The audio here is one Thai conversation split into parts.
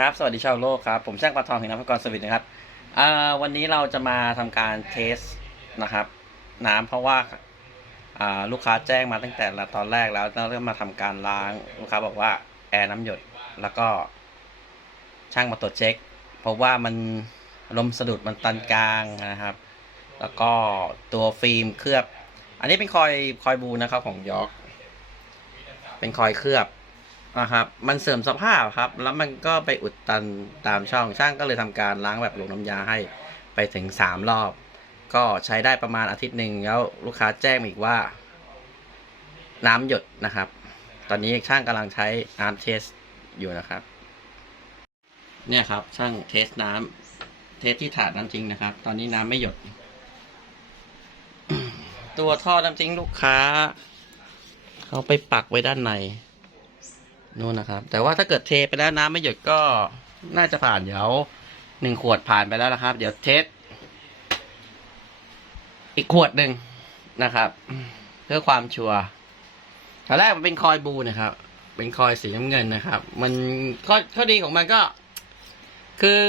ครับ สวัสดีชาวโลกครับ ผมช่างปลาทองถึงนภกรสวิทนะครับวันนี้เราจะมาทำการเทสนะครับ น้ำเพราะว่าลูกค้าแจ้งมาตั้งแต่ตอนแรกแล้วเราเริ่มมาทำการล้างลูกค้าบอกว่าแอร์น้ำหยดแล้วก็ช่างมาตรวจเช็ค เพราะว่ามันลมสะดุดมันตันกลางนะครับ แล้วก็ตัวฟิล์มเคลือบ อันนี้เป็นคอยคอยบูนะครับของยอร์กเป็นคอยเคลือบ นะครับ มันเสื่อมสภาพครับ แล้วมันก็ไปอุดตันตามช่องช่างก็เลยทำการล้างแบบลงน้ำยาให้ไปถึงสามรอบ ก็ใช้ได้ประมาณอาทิตย์หนึ่งแล้วลูกค้าแจ้งอีกว่า น้ำหยดนะครับ ตอนนี้ช่างกำลังใช้น้ำเทสอยู่นะครับ เนี่ยครับช่างเทสน้ำเทสที่ถาดน้ำจริงนะครับ ตอนนี้น้ำไม่หยด ตัวท่อน้ำจริงลูกค้าเขาไปปักไว้ด้านใน นู่นนะครับ แต่ว่าถ้าเกิดเทไปแล้วน้ำไม่หยดก็น่าจะผ่านเดี๋ยวหนึ่งขวดผ่านไปแล้วนะครับ เดี๋ยวเทสอีกขวดหนึ่งนะครับ เพื่อความชัวร์ตอนแรกมันเป็นคอยบูนะครับ เป็นคอยสีน้ำเงินนะครับ มันข้อข้อดีของมันก็ คือ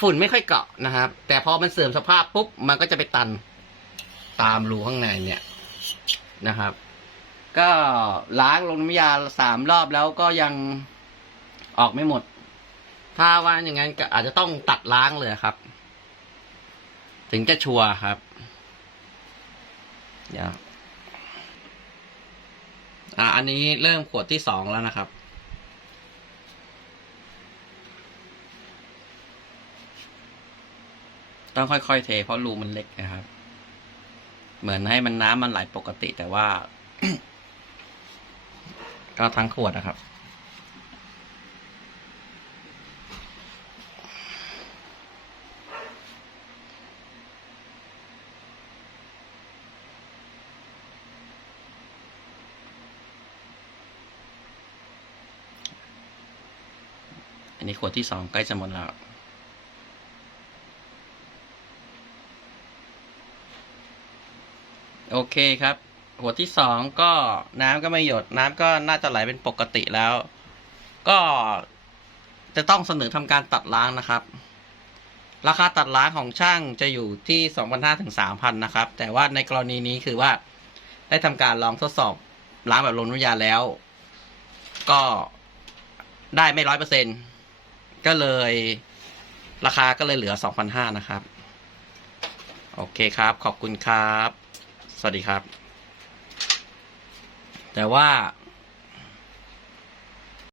ฝุ่นไม่ค่อยเกาะนะครับ แต่พอมันเสื่อมสภาพปุ๊บมันก็จะไปตันตามรูข้างในเนี่ยนะครับ ก็ล้างลงน้ำยาสามรอบแล้วก็ยังออกไม่หมด ถ้าว่าอย่างนั้นก็อาจจะต้องตัดล้างเลยครับ ถึงจะชัวร์ครับ เดี๋ยวอ่าอันนี้เริ่มขวดที่สองแล้วนะครับ ต้องค่อยๆเทเพราะรูมันเล็กนะครับ เหมือนให้มันน้ำมันไหลปกติแต่ว่า ก็ทั้งขวดนะครับ อันนี้ขวดที่สองใกล้จะหมดแล้วโอเคครับ หัวที่สองก็น้ำก็ไม่หยดน้ำก็น่าจะไหลเป็นปกติแล้ว ก็จะต้องเสนอทำการตัดล้างนะครับ ราคาตัดล้างของช่างจะอยู่ที่ 2,500ถึง3,000 นะครับ แต่ว่าในกรณีนี้คือว่าได้ทำการลองทดสอบล้างแบบลงน้ำยาแล้ว ก็ได้ไม่ร้อยเปอร์เซ็นก็เลยราคาก็เลยเหลือ 2,500 นะครับ โอเคครับ ขอบคุณครับ สวัสดีครับ แต่ว่า